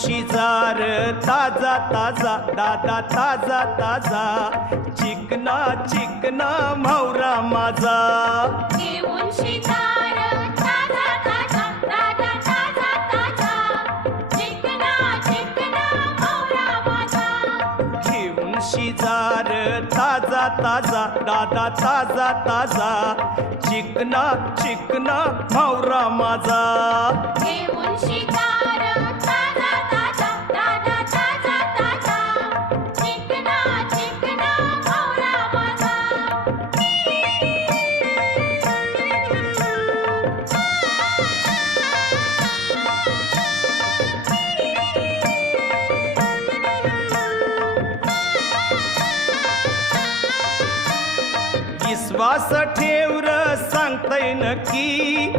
शिजार ताजा ताजा दादा ताजा ताजा चिकना चिकना म्हावरा माझा घेऊन शिजार ताजा ताजा दादा ताजा ताजा चिकना चिकना म्हावरा माझा घेऊन शिजार ताजा ताजा दादा ताजा ताजा चिकना चिकना म्हावरा माझा घेऊन शिजार ताजा ताजा दादा ताजा ताजा चिकना चिकना म्हावरा माझा विश्वास ठेव र सांगतय नक्की